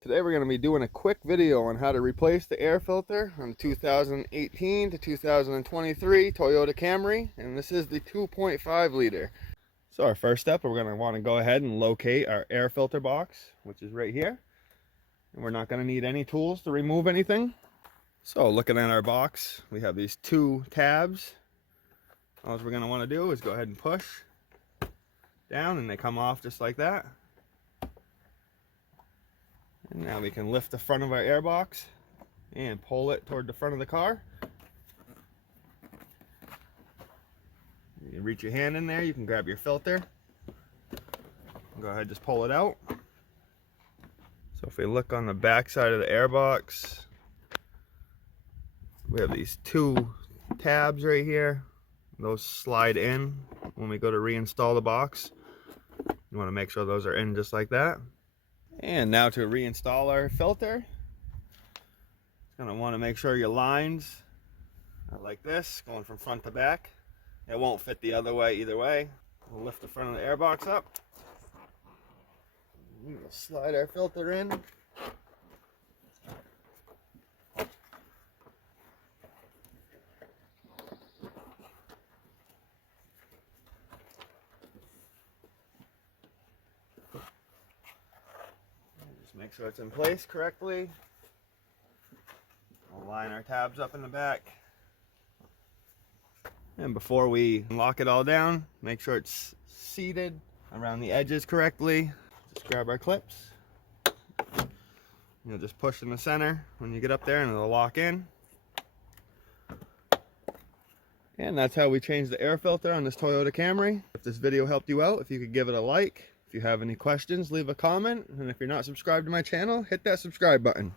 Today we're going to be doing a quick video on how to replace the air filter on 2018 to 2023 Toyota Camry, and this is the 2.5 liter. So our first step, we're going to want to go ahead and locate our air filter box, which is right here. And we're not going to need any tools to remove anything. So looking at our box, we have these two tabs. All we're going to want to do is go ahead and push down and they come off just like that. And now we can lift the front of our air box and pull it toward the front of the car. You can reach your hand in there, you can grab your filter. Go ahead, just pull it out. So if we look on the back side of the air box, we have these two tabs right here. Those slide in when we go to reinstall the box. You want to make sure those are in just like that. And now to reinstall our filter, it's going to want to make sure your lines are like this, going from front to back. It won't fit the other way either way. We'll lift the front of the air box up. We'll slide our filter in. Make sure it's in place correctly. We'll line our tabs up in the back. And before we lock it all down, make sure it's seated around the edges correctly. Just grab our clips. You'll just push in the center when you get up there and it'll lock in. And that's how we change the air filter on this Toyota Camry. If this video helped you out, if you could give it a like. If you have any questions, leave a comment, and if you're not subscribed to my channel, hit that subscribe button.